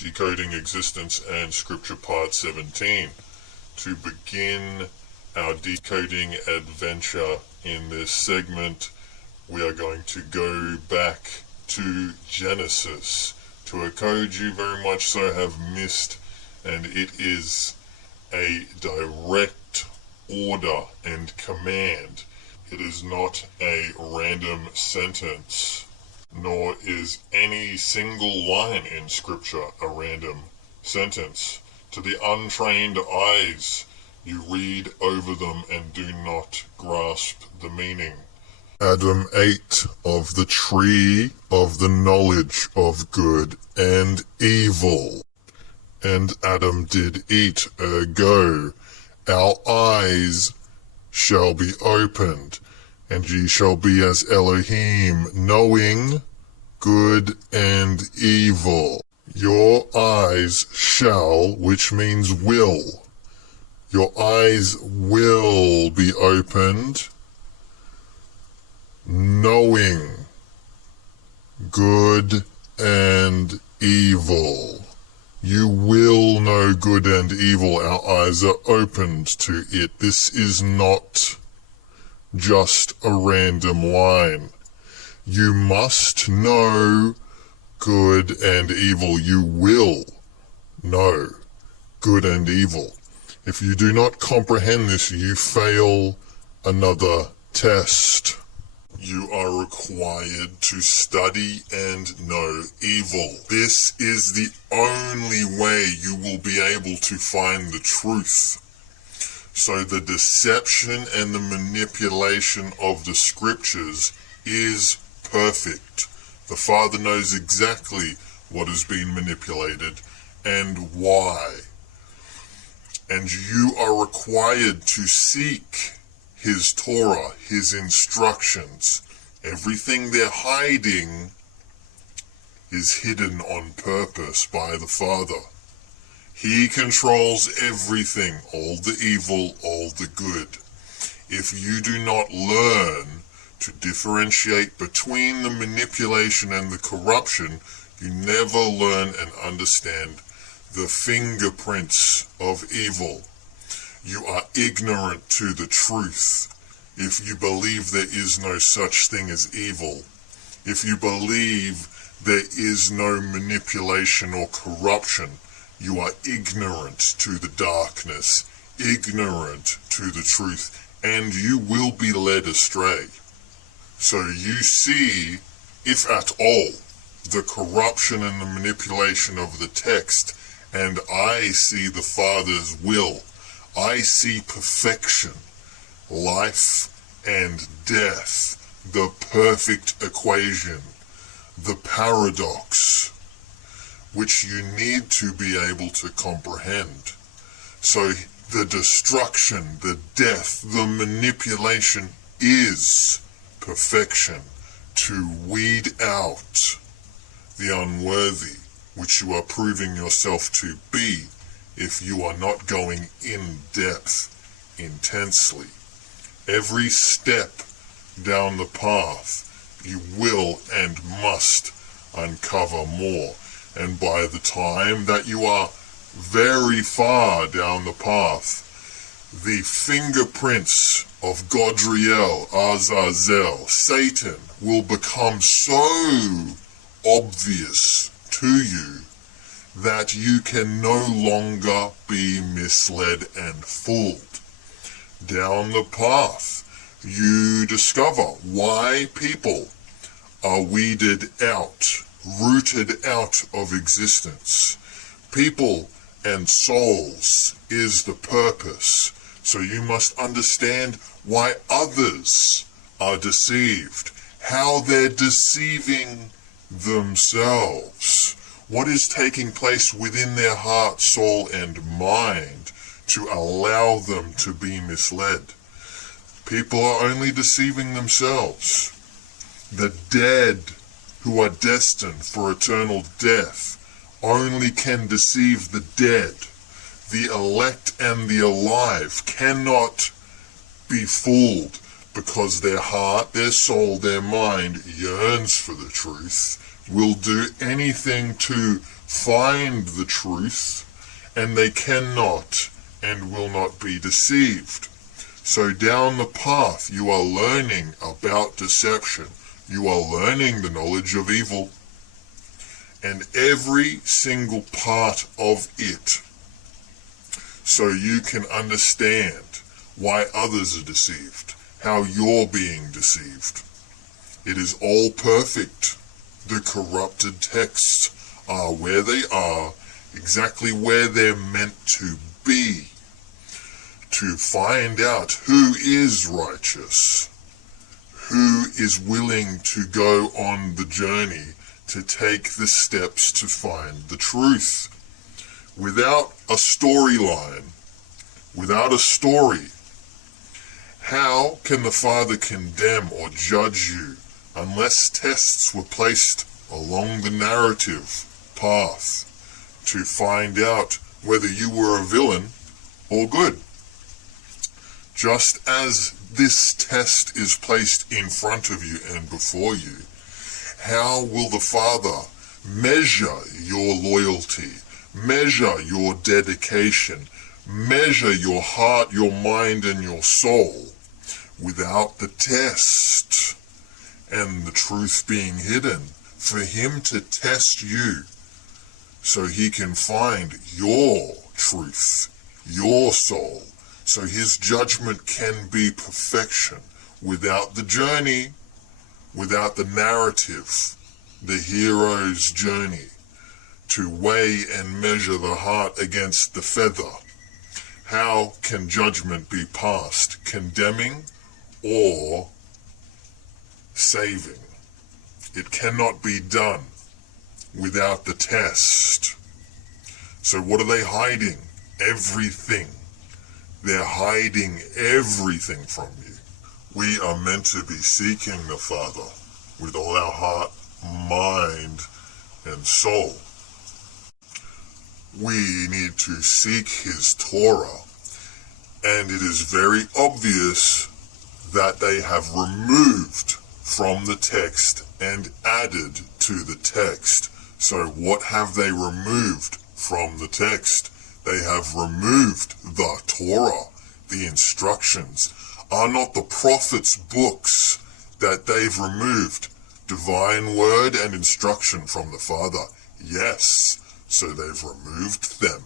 Decoding Existence and Scripture Part 17. To begin our decoding adventure in this segment, we are going to go back to Genesis, to a code you very much so have missed, and it is a direct order and command. It is not a random sentence, nor is any single line in Scripture a random sentence. To the untrained eyes, you read over them and do not grasp the meaning. Adam ate of the tree of the knowledge of good and evil. And Adam did eat, ergo, our eyes shall be opened, and ye shall be as Elohim, knowing good and evil. Your eyes shall, which means will. Your eyes will be opened, knowing good and evil. You will know good and evil. Our eyes are opened to it. This is not just a random line. You must know good and evil. You will know good and evil. If you do not comprehend this, you fail another test. You are required to study and know evil. This is the only way you will be able to find the truth. So the deception and the manipulation of the scriptures is perfect. The Father knows exactly what is being manipulated and why. And you are required to seek His Torah, His instructions. Everything they're hiding is hidden on purpose by the Father. He controls everything, all the evil, all the good. If you do not learn to differentiate between the manipulation and the corruption, you never learn and understand the fingerprints of evil. You are ignorant to the truth if you believe there is no such thing as evil. If you believe there is no manipulation or corruption, you are ignorant to the darkness, ignorant to the truth, and you will be led astray. So you see, if at all, the corruption and the manipulation of the text, and I see the Father's will. I see perfection, life and death, the perfect equation, the paradox, which you need to be able to comprehend. So the destruction, the death, the manipulation is perfection, to weed out the unworthy, which you are proving yourself to be if you are not going in depth, intensely. Every step down the path, you will and must uncover more. And by the time that you are very far down the path, the fingerprints of Godriel, Azazel, Satan, will become so obvious to you that you can no longer be misled and fooled. Down the path, you discover why people are weeded out, rooted out of existence. People and souls is the purpose. So you must understand why others are deceived, how they're deceiving themselves, what is taking place within their heart, soul, and mind to allow them to be misled. People are only deceiving themselves. The dead who are destined for eternal death only can deceive the dead. The elect and the alive cannot be fooled because their heart, their soul, their mind yearns for the truth, will do anything to find the truth, and they cannot and will not be deceived. So down the path you are learning about deception. You are learning the knowledge of evil, and every single part of it, so you can understand why others are deceived, how you're being deceived. It is all perfect. The corrupted texts are where they are, exactly where they're meant to be, to find out who is righteous, who is willing to go on the journey to take the steps to find the truth. Without a storyline, without a story, how can the Father condemn or judge you unless tests were placed along the narrative path to find out whether you were a villain or good? Just as this test is placed in front of you and before you, how will the Father measure your loyalty, measure your dedication, measure your heart, your mind, and your soul without the test and the truth being hidden? For him to test you so he can find your truth, your soul, so his judgment can be perfection without the journey, without the narrative, the hero's journey, to weigh and measure the heart against the feather. How can judgment be passed? Condemning or saving? It cannot be done without the test. So what are they hiding? Everything. They're hiding everything from you. We are meant to be seeking the Father with all our heart, mind, and soul. We need to seek his Torah, and it is very obvious that they have removed from the text and added to the text. So what have they removed from the text? They have removed the Torah. The instructions are not the prophets' books that they've removed. Divine word and instruction from the Father. Yes, so they've removed them.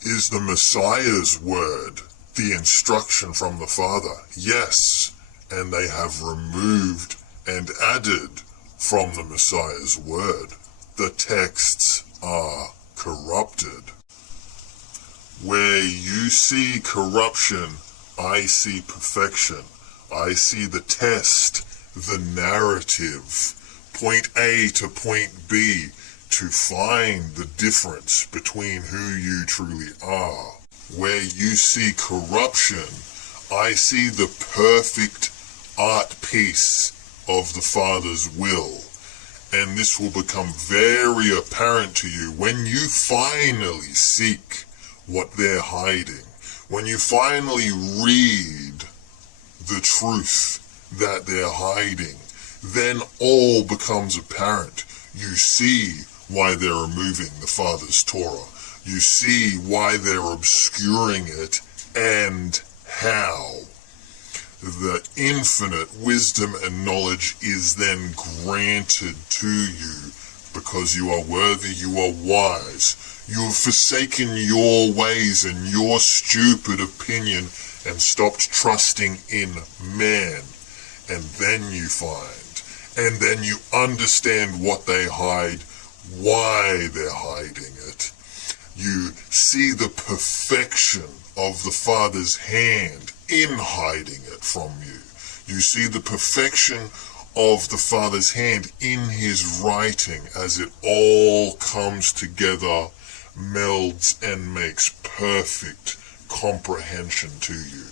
Is the Messiah's word the instruction from the Father? Yes, and they have removed and added from the Messiah's word. The texts are corrupted. Where you see corruption, I see perfection. I see the test, the narrative, point A to point B, to find the difference between who you truly are. Where you see corruption, I see the perfect art piece of the Father's will. And this will become very apparent to you when you finally seek what they're hiding. When you finally read the truth that they're hiding, then all becomes apparent. You see why they're removing the Father's Torah. You see why they're obscuring it and how. The infinite wisdom and knowledge is then granted to you because you are worthy, you are wise. You have forsaken your ways and your stupid opinion and stopped trusting in man. And then you find, and then you understand what they hide, why they're hiding it. You see the perfection of the Father's hand in hiding it from you. You see the perfection of the Father's hand in his writing as it all comes together, melds and makes perfect comprehension to you.